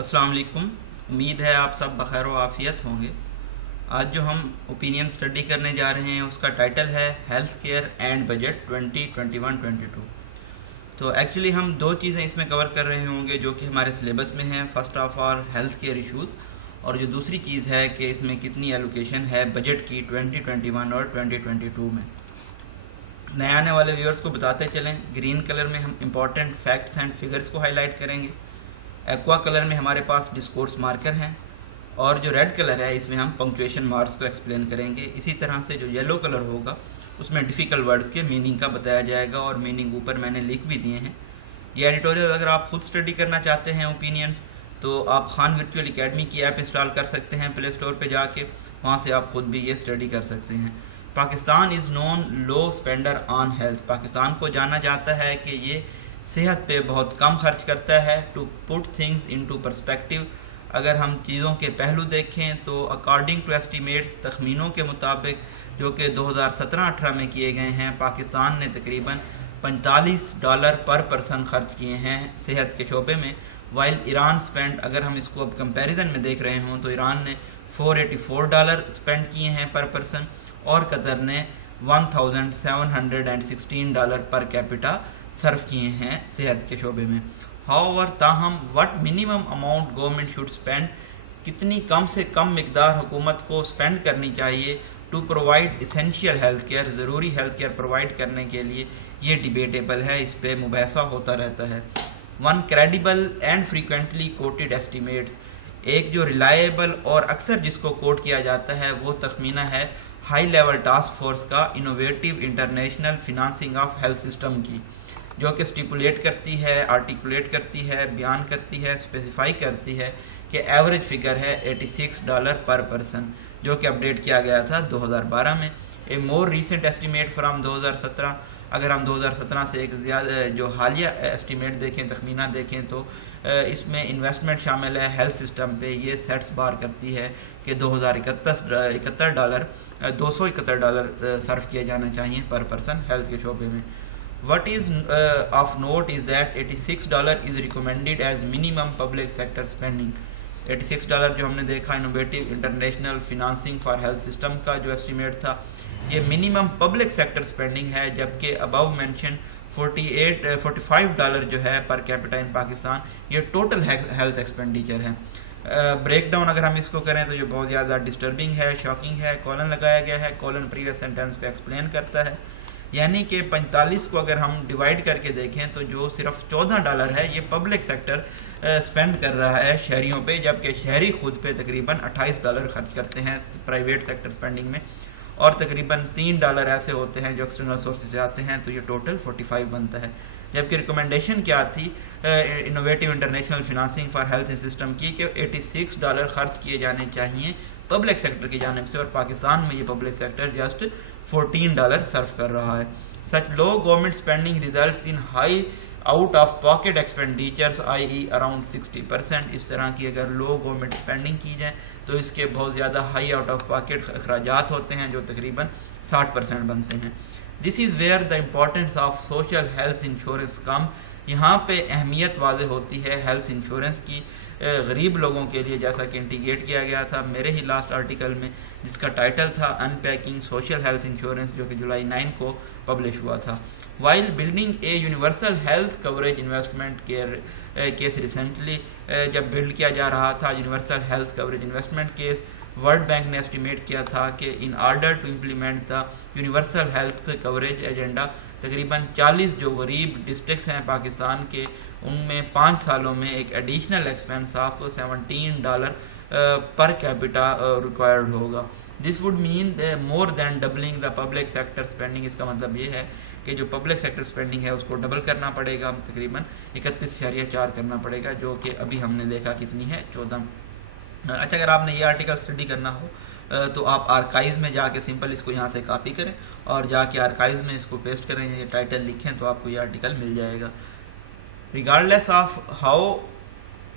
السلام علیکم. امید ہے آپ سب بخیر و عافیت ہوں گے. آج جو ہم اوپینین سٹڈی کرنے جا رہے ہیں اس کا ٹائٹل ہے ہیلتھ کیئر اینڈ بجٹ 2021-22. تو ایکچولی ہم دو چیزیں اس میں کور کر رہے ہوں گے جو کہ ہمارے سلیبس میں ہیں. First of all health care issues, اور جو دوسری چیز ہے کہ اس میں کتنی ایلوکیشن ہے بجٹ کی 2021 اور 2022 میں. نئے آنے والے ویورز کو بتاتے چلیں، گرین کلر میں ہم امپورٹنٹ فیکٹس اینڈ فگرز کو ہائی لائٹ کریں گے. ایکوا کلر میں ہمارے پاس ڈسکورس مارکر ہیں، اور جو ریڈ کلر ہے اس میں ہم پنکچویشن مارکس کو ایکسپلین کریں گے. اسی طرح سے جو یلو کلر ہوگا اس میں ڈیفیکلٹ ورڈز کے میننگ کا بتایا جائے گا، اور میننگ اوپر میں نے لکھ بھی دیے ہیں. یہ ایڈیٹوریل اگر آپ خود اسٹڈی کرنا چاہتے ہیں اوپینینس، تو آپ خان ورچوئل اکیڈمی کی ایپ انسٹال کر سکتے ہیں پلے اسٹور پہ جا کے، وہاں سے آپ خود بھی یہ اسٹڈی کر سکتے ہیں. پاکستان از نون لو اسپینڈر آن ہیلتھ. پاکستان کو جانا جاتا ہے کہ یہ صحت پہ بہت کم خرچ کرتا ہے. To put things into perspective, اگر ہم چیزوں کے پہلو دیکھیں تو اکارڈنگ ٹو ایسٹیمیٹس، تخمینوں کے مطابق جو کہ 2017-18 میں کیے گئے ہیں، پاکستان نے تقریباً $45 پر پرسن خرچ کیے ہیں صحت کے شعبے میں. وائل ایران اسپینڈ، اگر ہم اس کو اب کمپیریزن میں دیکھ رہے ہوں تو ایران نے $484 اسپینڈ کیے ہیں پر پرسن، اور قطر نے $1,716 پر کیپٹا صرف کیے ہیں صحت کے شعبے میں. ہاؤور، تاہم what minimum amount government should spend, کتنی کم سے کم مقدار حکومت کو اسپینڈ کرنی چاہیے to provide essential health care, ضروری ہیلتھ کیئر پرووائڈ کرنے کے لیے، یہ ڈیبیٹیبل ہے، اس پہ مباحثہ ہوتا رہتا ہے. One credible and frequently quoted estimates, ایک جو ریلائیبل اور اکثر جس کو کوٹ کیا جاتا ہے وہ تخمینہ ہے ہائی لیول ٹاسک فورس کا innovative international financing of health system کی، جو کہ اسٹیپولیٹ کرتی ہے، آرٹیکولیٹ کرتی ہے، بیان کرتی ہے، اسپیسیفائی کرتی ہے کہ ایوریج فگر ہے $86 پر پرسن، جو کہ اپڈیٹ کیا گیا تھا 2012 میں. اے مور ریسنٹ ایسٹیمیٹ فرام 2017، اگر ہم 2017 سے ایک زیادہ جو حالیہ ایسٹیمیٹ دیکھیں، تخمینہ دیکھیں، تو اس میں انویسٹمنٹ شامل ہے ہیلتھ سسٹم پہ. یہ سیٹس بار کرتی ہے کہ $271 صرف کیے جانا چاہیے پر پرسن ہیلتھ کے شعبے میں. What is of note is that $86 is recommended as minimum public sector spending. $86 جو ہم نے دیکھا innovative international financing for health system کا جو ایسٹیمیٹ تھا، یہ منیمم پبلک سیکٹر اسپینڈنگ ہے، جبکہ ابو مینشن $45 جو ہے پر کیپٹا ان پاکستان، یہ ٹوٹل ہیلتھ ایکسپینڈیچر ہے. بریک ڈاؤن اگر ہم اس کو کریں تو یہ بہت زیادہ ڈسٹربنگ ہے، شاکنگ ہے. کولن لگایا گیا ہے، کولن پریویس سینٹینس پہ ایکسپلین کرتا ہے. یعنی کہ 45 کو اگر ہم ڈیوائڈ کر کے دیکھیں تو جو صرف $14 ہے یہ پبلک سیکٹر اسپینڈ کر رہا ہے شہریوں پہ، جبکہ شہری خود پہ تقریباً $28 خرچ کرتے ہیں پرائیویٹ سیکٹر اسپینڈنگ میں، اور تقریباً $3 ایسے ہوتے ہیں جو ایکسٹرنل سورسز سے آتے ہیں، تو یہ ٹوٹل 45 بنتا ہے. جبکہ ریکمنڈیشن کیا تھی innovative international financing for health system کی کہ $86 خرچ کیے جانے چاہیے پبلک سیکٹر کی جانب سے، اور پاکستان میں یہ پبلک سیکٹر جسٹ $14 صرف کر رہا ہے. Such low government spending results in high out of pocket expenditures i.e. Around 60%. اس طرح کی اگر لو گورنمنٹ اسپینڈنگ کی جائے تو اس کے بہت زیادہ ہائی آؤٹ آف پاکٹ اخراجات ہوتے ہیں جو تقریباً 60% بنتے ہیں. This is where the importance of social health insurance come. یہاں پہ اہمیت واضح ہوتی ہے ہیلتھ انشورنس کی غریب لوگوں کے لیے، جیسا کہ انٹیگریٹ کیا گیا تھا میرے ہی لاسٹ آرٹیکل میں، جس کا ٹائٹل تھا unpacking social health insurance, جو کہ جولائی 9 کو پبلش ہوا تھا. While building a universal health coverage investment case recently, جب بلڈ کیا جا رہا تھا universal health coverage investment case, World Bank نے اسٹیمیٹ کیا تھا کہ in order to implement the universal health coverage agenda, تقریباً 40 جو غریب ڈسٹرکٹس ہیں پاکستان کے، ان میں 5 سالوں میں ایک additional expense of $17 per capita required ہوگا. This would mean more than doubling the public sector spending. اس کا مطلب یہ ہے کہ جو پبلک سیکٹر اسپینڈنگ ہے اس کو ڈبل کرنا پڑے گا، تقریباً 31.4 کرنا پڑے گا، جو کہ ابھی ہم نے دیکھا کتنی ہے 14. اچھا، اگر آپ نے یہ آرٹیکل اسٹڈی کرنا ہو تو آپ آرکائیوز میں جا کے سمپل اس کو یہاں سے کاپی کریں اور جا کے آرکائیوز میں اس کو پیسٹ کریں، یہ ٹائٹل لکھیں تو آپ کو یہ آرٹیکل مل جائے گا. Regardless of how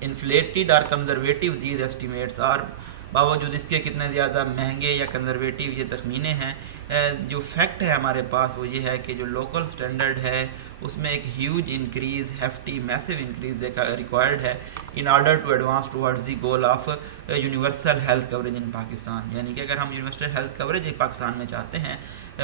inflated or conservative these estimates are, باوجود اس کے کتنے زیادہ مہنگے یا کنزرویٹیو یہ تخمینے ہیں، جو فیکٹ ہے ہمارے پاس وہ یہ ہے کہ جو لوکل سٹینڈرڈ ہے اس میں ایک huge increase, hefty massive increase required ہے in order to advance towards the goal of universal health coverage in Pakistan. یعنی کہ اگر ہم یونیورسل ہیلتھ کوریج پاکستان میں چاہتے ہیں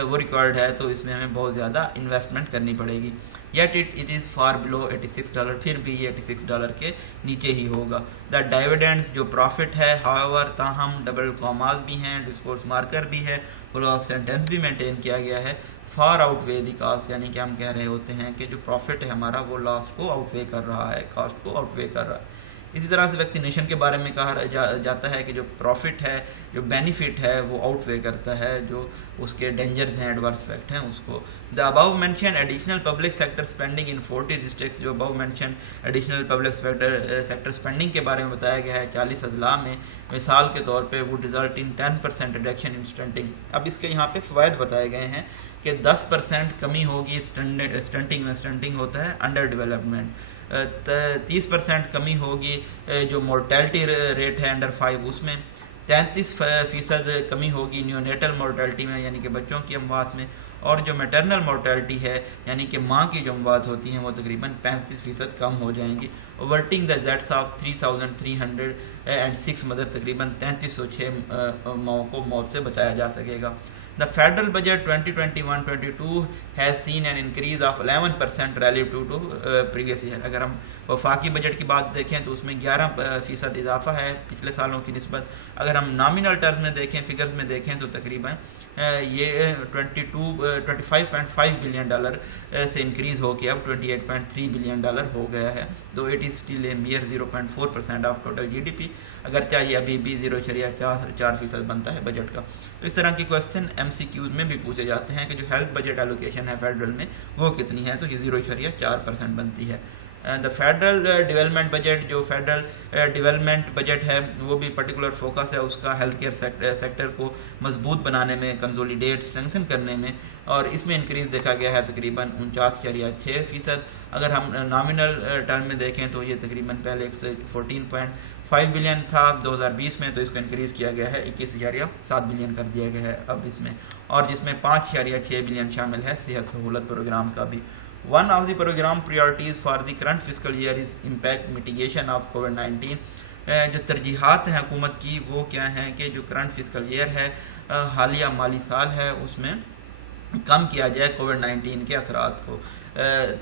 وہ ریکوائرڈ ہے تو اس میں ہمیں بہت زیادہ انویسٹمنٹ کرنی پڑے گی. یٹ اٹ از فار بلو $86، پھر بھی یہ $86 کے نیچے ہی ہوگا. دا ڈیویڈنڈز جو پروفٹ ہے ہاؤیور تاہم ڈبل کاماز بھی ہیں، ڈسکورس مارکر بھی ہے، فلو آف سینٹینس بھی مینٹین کیا گیا ہے. For out way the cost, یعنی کہ ہم کہہ رہے ہوتے ہیں کہ جو پروفٹ ہے ہمارا وہ لاس کو آؤٹ وے کر رہا ہے، کاسٹ کو آؤٹ وے کر رہا ہے. اسی طرح سے ویکسینیشن کے بارے میں کہا جاتا ہے کہ جو پروفٹ ہے، جو بینیفٹ ہے وہ آؤٹ وے کرتا ہے جو اس کے ڈینجرز ہیں، ایڈورس فیکٹ ہیں اس کو. The above mention additional public sector spending in 40 districts, جو above mention additional public sector spending کے بارے میں بتایا گیا ہے 40 اضلاع میں، مثال کے طور پہ would result in 10% reduction in stunting. اب اس کے یہاں پہ فوائد بتائے گئے ہیں کہ 10% کمی ہوگی اسٹنٹنگ میں، اسٹنٹنگ ہوتا ہے انڈر ڈیولپمنٹ. 30% کمی ہوگی جو مورٹیلٹی ریٹ ہے انڈر 5 اس میں. 33% کمی ہوگی نیونیٹل مورٹیلٹی میں، یعنی کہ بچوں کی اموات میں. اور جو میٹرنل مورٹیلٹی ہے یعنی کہ ماں کی جو اموات ہوتی ہیں وہ تقریباً 35% کم ہو جائیں گی. Overeating the deaths of 3306 mother, تقریباً 3306 ماؤں کو موت سے بچایا جا سکے گا. The federal budget 2021-22 has seen an increase of 11% relative to previous year. اگر ہم وفاقی بجٹ کی بات دیکھیں تو اس میں 11% اضافہ ہے پچھلے سالوں کی نسبت. اگر ہم نامینل ٹرم میں دیکھیں، فگرز میں دیکھیں تو تقریباً یہ $25.5 بلین سے انکریز ہو کے اب $28.3 بلین ہو گیا ہے. Though it is still a mere 0.4% of total GDP، اگرچہ یہ ابھی بھی 0.4% بنتا ہے بجٹ کا. تو اس طرح کی کوشچن MCQs میں بھی پوچھے جاتے ہیں کہ جو ہیلتھ بجٹ ایلوکیشن ہے فیڈرل میں وہ کتنی ہے، تو یہ 0.4% بنتی ہے. دا فیڈرل ڈیولپمنٹ بجٹ، جو فیڈرل ڈیولپمنٹ بجٹ ہے وہ بھی پرٹیکولر فوکس ہے اس کا ہیلتھ کیئر سیکٹر کو مضبوط بنانے میں، کنسولیڈیٹ اسٹرینتھن کرنے میں، اور اس میں انکریز دیکھا گیا ہے تقریباً 49.6%. اگر ہم نامینل ٹرم میں دیکھیں تو یہ تقریباً پہلے 14.5 بلین تھا 2020 میں، تو اس کو انکریز کیا گیا ہے 21.7 بلین کر دیا گیا ہے اب اس میں، اور جس میں 5.6 بلین شامل ہے صحت سہولت پروگرام کا بھی. One of the program priorities for the current fiscal year is impact mitigation of COVID-19. جو ترجیحات ہیں حکومت کی وہ کیا ہیں کہ جو کرنٹ فسکل ایئر ہے، حالیہ مالی سال ہے، اس میں کم کیا جائے کووڈ-19 کے اثرات کو.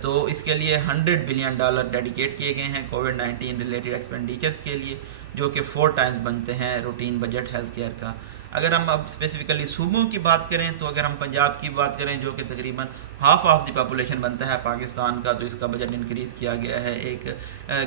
تو اس کے لیے $100 بلین ڈیڈیکیٹ کیے گئے ہیں کووڈ-19 ریلیٹڈ ایکسپینڈیچرز کے لیے، جو کہ 4 ٹائمز بنتے ہیں روٹین بجٹ ہیلتھ کیئر کا. اگر ہم اب اسپیسیفکلی صوبوں کی بات کریں تو اگر ہم پنجاب کی بات کریں جو کہ تقریباً ہاف آف دی پاپولیشن بنتا ہے پاکستان کا، تو اس کا بجٹ انکریز کیا گیا ہے ایک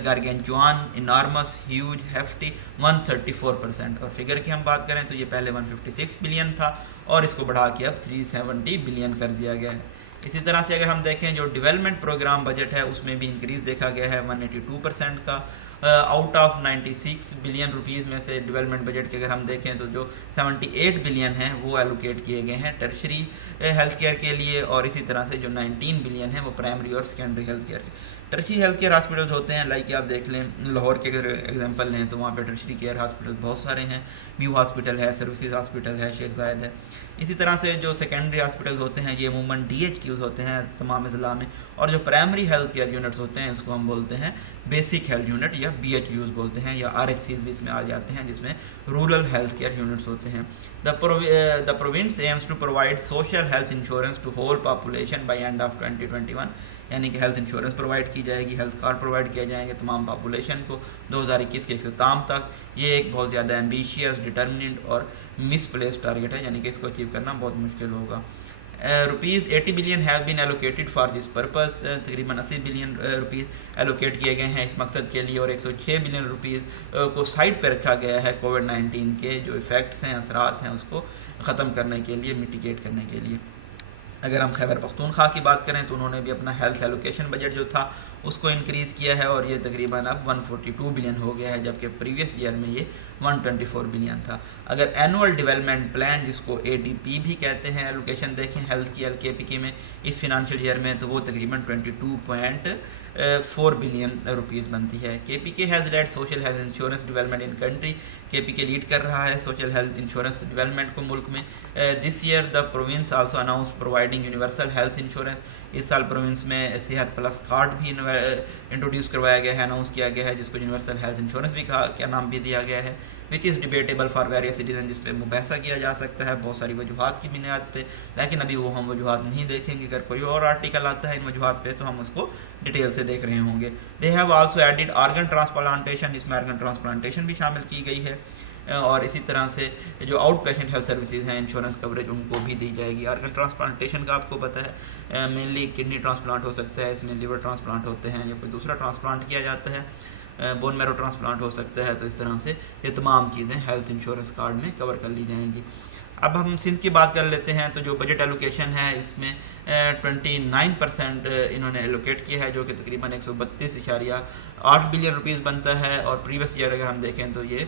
گارگینچوان، انارمس، ہیوج، ہیفٹی 134%. اور فگر کی ہم بات کریں تو یہ پہلے 156 بلین تھا اور اس کو بڑھا کے اب 370 بلین کر دیا گیا ہے. اسی طرح سے اگر ہم دیکھیں جو ڈیولپمنٹ پروگرام بجٹ ہے اس میں بھی انکریز دیکھا گیا ہے 182% کا. آؤٹ آف 96 بلین روپیز میں سے ڈیولپمنٹ بجٹ کے اگر ہم دیکھیں تو جو 78 بلین ہیں وہ ایلوکیٹ کیے گئے ہیں ٹرشری ہیلتھ کیئر کے لیے، اور اسی طرح سے جو 19 بلین ہیں وہ پرائمری اور سیکنڈری ہیلتھ کیئر کے. ٹرشری ہیلتھ کیئر ہاسپٹلز ہوتے ہیں لائک آپ دیکھ لیں لاہور کے اگر ایگزامپل لیں تو وہاں پہ ٹرشری کیئر ہاسپٹل بہت سارے ہیں، میو ہاسپٹل ہے، سروسز ہاسپٹل ہے، شیخ زائد ہے. اسی طرح سے جو سیکنڈری ہاسپٹلز ہوتے ہیں یہ عموماً DHQs ہوتے ہیں تمام اضلاع میں، اور جو پرائمری ہیلتھ کیئر یونٹس ہوتے ہیں اس کو ہم بولتے ہیں بیسک ہیلتھ یونٹ یا BHUs بولتے ہیں، یا RHCs بھی اس میں آ جاتے ہیں جس میں رورل ہیلتھ کیئر یونٹس ہوتے ہیں. The province aims to provide social health insurance to whole population by end of 2021. یعنی کہ ہیلتھ انشورنس پرووائڈ کی جائے گی، ہیلتھ کارڈ پرووائڈ کیے جائیں گے تمام پاپولیشن کو 2021 کے اختتام تک. یہ ایک بہت زیادہ ایمبیشیس، ڈٹرمنڈ اور مس پلیس ٹارگیٹ ہے، یعنی کہ اس کو اچیو کرنا بہت مشکل ہوگا. Rupees 80 billion have been allocated for this purpose. تقریباً 80 بلین روپیز ایلوکیٹ کیے گئے ہیں اس مقصد کے لیے، اور 106 بلین روپیز کو سائڈ پہ رکھا گیا ہے کووڈ-19 کے جو ایفیکٹس ہیں، اثرات ہیں، اس کو ختم کرنے کے لیے، میٹیگیٹ کرنے کے لیے. اگر ہم خیبر پختونخوا کی بات کریں تو انہوں نے بھی اپنا ہیلتھ ایلوکیشن بجٹ جو تھا اس کو انکریز کیا ہے، اور یہ تقریباً اب 142 بلین ہو گیا ہے، جبکہ پریویس ایئر میں یہ 124 بلین تھا. اگر اینول ڈیولپمنٹ پلان جس کو ADP بھی کہتے ہیں ایلوکیشن دیکھیں ہیلتھ کی LKP میں اس فنانشیل ایئر میں، تو وہ تقریباً 22.8 4 بلین روپیز بنتی ہے. KPK has lead social health insurance development in country. KPK lead کر رہا ہے سوشل ہیلتھ انشورنس ڈیولپمنٹ کو ملک میں. This year the province also announce providing universal health insurance. اس سال پروونس میں صحت پلس کارڈ بھی انٹروڈیوس کروایا گیا ہے, اناؤنس کیا گیا ہے, جس کو یونیورسل ہیلتھ انشورنس بھی کیا نام بھی دیا گیا ہے, وچ از ڈیبیٹیبل فار ویریس سٹیزن, جس پہ مباحثہ کیا جا سکتا ہے بہت ساری وجوہات کی بنیاد پہ, لیکن ابھی وہ ہم وجوہات نہیں دیکھیں گے. اگر کوئی اور آرٹیکل آتا ہے ان وجوہات پہ تو ہم اس کو ڈیٹیل سے دیکھ رہے ہوں گے. They have also added organ transplantation, اس میں آرگن ٹرانسپلانٹیشن بھی شامل کی گئی ہے, اور اسی طرح سے جو آؤٹ پیشنٹ ہیلتھ سروسز ہیں انشورنس کوریج ان کو بھی دی جائے گی. آرگن ٹرانسپلانٹیشن کا آپ کو پتہ ہے مینلی کڈنی ٹرانسپلانٹ ہو سکتا ہے, اس میں لیور ٹرانسپلانٹ ہوتے ہیں, یا کوئی دوسرا ٹرانسپلانٹ کیا جاتا ہے, بون میرو ٹرانسپلانٹ ہو سکتا ہے. تو اس طرح سے یہ تمام چیزیں ہیلتھ انشورنس کارڈ میں کور کر لی جائیں گی. اب ہم سندھ کی بات کر لیتے ہیں. تو جو بجٹ ایلوکیشن ہے اس میں 29% انہوں نے ایلوکیٹ کیا ہے, جو کہ تقریباً 132.8 بلین روپیز بنتا ہے, اور پریویس ایئر اگر ہم دیکھیں تو یہ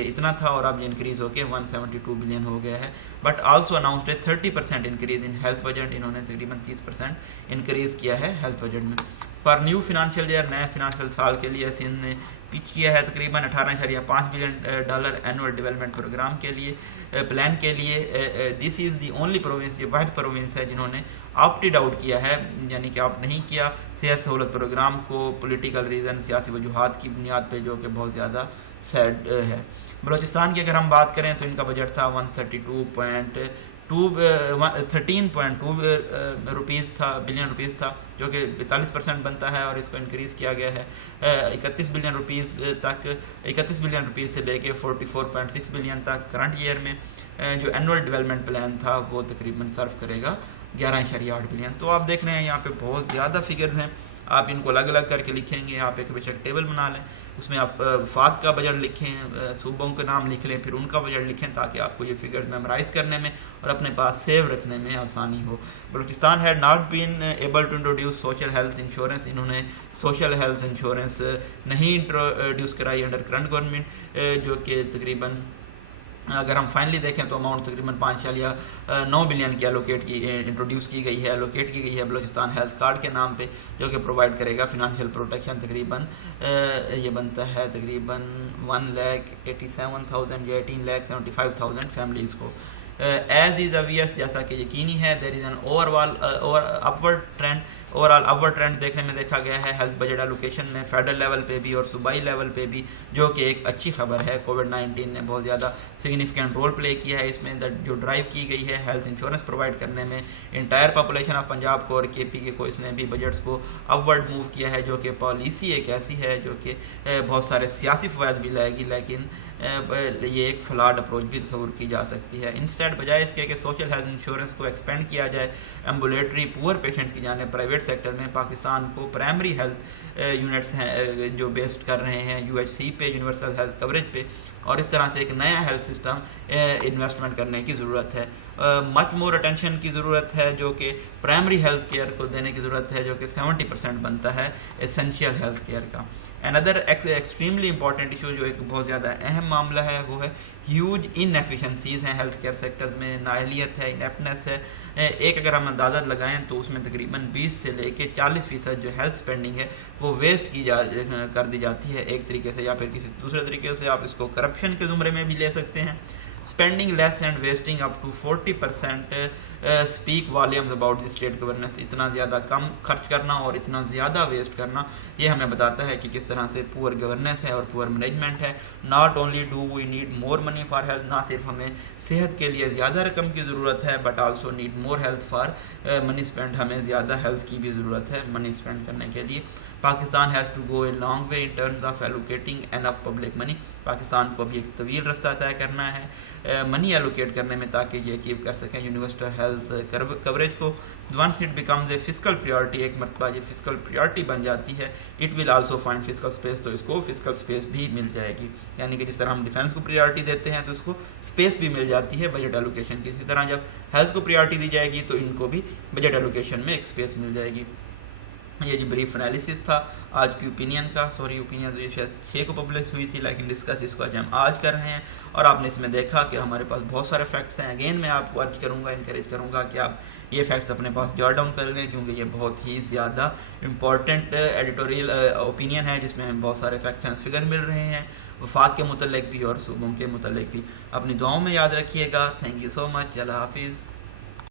اتنا تھا, اور اب یہ انکریز ہو کے 172 بلین ہو گیا ہے. But also announced 30% increase in health budget, انہوں نے تقریباً 30% انکریز کیا ہے ہیلتھ بجٹ میں. فار نیو فنانشیل ایئر, نئے فنانشیل سال کے لیے سندھ نے پچ کیا ہے تقریباً 18.5 billion dollar annual development programme کے لیے, پلان کے لیے. دس از دی اونلی پروونس, یہ واحد پروونس ہے جنہوں نے آپٹیڈ آؤٹ کیا ہے, یعنی کہ آپٹ نہیں کیا صحت سہولت پروگرام کو پولیٹیکل ریزن, سیاسی وجوہات کی بنیاد پہ, جو کہ بہت زیادہ سیڈ ہے. بلوچستان کی اگر ہم بات کریں تو ان کا بجٹ تھا 13.2 بلین روپیز تھا, جو کہ 42% بنتا ہے, اور اس کو انکریز کیا گیا ہے 31 بلین روپیز تک, 31 بلین روپیز سے لے کے 44.6 بلین تک. کرنٹ ایئر میں جو اینول ڈیولپمنٹ پلان تھا وہ تقریباً صرف کرے گا 11.8 بلین. تو آپ دیکھ رہے ہیں یہاں پہ بہت زیادہ فگرز ہیں, آپ ان کو الگ الگ کر کے لکھیں گے. آپ ایک بیشک ٹیبل بنا لیں, اس میں آپ وفاق کا بجٹ لکھیں, صوبوں کے نام لکھ لیں, پھر ان کا بجٹ لکھیں, تاکہ آپ کو یہ فگرز میمورائز کرنے میں اور اپنے پاس سیو رکھنے میں آسانی ہو. Balochistan had not been able to introduce social health insurance, انہوں نے سوشل ہیلتھ انشورنس نہیں انٹروڈیوس کرائی انڈر کرنٹ گورنمنٹ, جو کہ تقریباً اگر ہم فائنلی دیکھیں تو اماؤنٹ تقریباً 5.9 بلین کی انٹروڈیوس کی گئی ہے بلوچستان ہیلتھ کارڈ کے نام پہ, جو کہ پرووائڈ کرے گا فنانشیل پروٹیکشن. تقریباً یہ بنتا ہے تقریباً 1,87,000 یا 18,75,000 فیملیز کو. ایز از اویس, جیسا کہ یقینی ہے, there is an overall trend دیکھنے میں دیکھا گیا ہے ہیلتھ بجٹ ایلوکیشن میں, فیڈرل لیول پہ بھی اور صوبائی لیول پہ بھی, جو کہ ایک اچھی خبر ہے. کووڈ-19 نے بہت زیادہ سگنیفیکینٹ رول پلے کیا ہے اس میں, جو ڈرائیو کی گئی ہے ہیلتھ انشورنس پرووائڈ کرنے میں انٹائر پاپولیشن آف پنجاب کو, اور KPK کو اس نے بھی بجٹس کو اپورڈ موو کیا ہے, جو کہ پالیسی ایک ایسی ہے جو کہ بہت سارے سیاسی فوائد بھی لائے گی, لیکن یہ ایک فلاڈ اپروچ بھی تصور کی جا سکتی ہے. انسٹیڈ بجائے اس کے کہ سوشل ہیلتھ انشورنس کو ایکسپینڈ کیا جائے ایمبولیٹری پور پیشنٹس کی جانب پرائیویٹ سیکٹر میں, پاکستان کو پرائمری ہیلتھ یونٹس ہیں جو بیسڈ کر رہے ہیں UHC پہ, یونیورسل ہیلتھ کوریج پہ, اور اس طرح سے ایک نیا ہیلتھ سسٹم انویسٹمنٹ کرنے کی ضرورت ہے. مچ مور اٹینشن کی ضرورت ہے, جو کہ پرائمری ہیلتھ کیئر کو دینے کی ضرورت ہے, جو کہ 70% بنتا ہے اسینشیل ہیلتھ کیئر کا. اندر ایکسٹریملی امپورٹنٹ ایشو, جو ایک بہت زیادہ اہم معاملہ ہے, وہ ہے ہیوج ان ایفیشنسیز ہیں ہیلتھ کیئر سیکٹرز میں, نااہلیت ہے, انیپٹنس ہے. ایک اگر ہم اندازہ لگائیں تو اس میں تقریباً 20 سے لے کے 40% جو ہیلتھ اسپینڈنگ ہے وہ ویسٹ کر دی جاتی ہے ایک طریقے سے, یا پھر کسی دوسرے طریقے سے آپ اس کو کرپشن کے زمرے میں بھی لے سکتے ہیں. Spending less and wasting up to 40% speak volumes about the state governance. اتنا زیادہ کم خرچ کرنا اور اتنا زیادہ ویسٹ کرنا, یہ ہمیں بتاتا ہے کہ کس طرح سے پور گورننس ہے اور پور مینجمنٹ ہے. Not only do we need more money for health, نہ صرف ہمیں صحت کے لیے زیادہ رقم کی ضرورت ہے, but also need more health for money spend, ہمیں زیادہ ہیلتھ کی بھی ضرورت ہے منی اسپینڈ کرنے کے لیے. Pakistan has to go a long way in terms of allocating enough public money. Pakistan کو ابھی ایک طویل رستہ طے کرنا ہے منی ایلوکیٹ کرنے میں, تاکہ یہ اچیو کر سکیں یونیورسل ہیلتھ کوریج کو. Once it becomes a fiscal priority, ایک مرتبہ یہ فسکل پریورٹی بن جاتی ہے, it will also find fiscal space, تو اس کو فسکل اسپیس بھی مل جائے گی. یعنی کہ جس طرح ہم ڈیفینس کو پریورٹی دیتے ہیں تو اس کو اسپیس بھی مل جاتی ہے بجٹ ایلوکیشن کی, اسی طرح جب ہیلتھ کو پریورٹی دی جائے گی تو ان کو بھی بجٹ ایلوکیشن میں ایک اسپیس مل جائے گی. یہ جو بریف انالیسس تھا آج کی اوپینین کا. سوری اوپینین تو یہ شاید 6 کو پبلش ہوئی تھی، لیکن ڈسکس اس کو ہم آج کر رہے ہیں. اور آپ نے اس میں دیکھا کہ ہمارے پاس بہت سارے فیکٹس ہیں. اگین میں آپ کو ارج کروں گا، انکریج کروں گا کہ آپ یہ فیکٹس اپنے پاس جاٹ ڈاؤن کر لیں، کیونکہ یہ بہت ہی زیادہ امپورٹنٹ ایڈیٹوریل اوپینین ہے جس میں ہمیں بہت سارے فیکٹس اینڈ فگر مل رہے ہیں، وفاق کے متعلق بھی اور صوبوں کے متعلق بھی. اپنی دعاؤں میں یاد رکھیے گا. تھینک یو سو مچ. اللہ حافظ.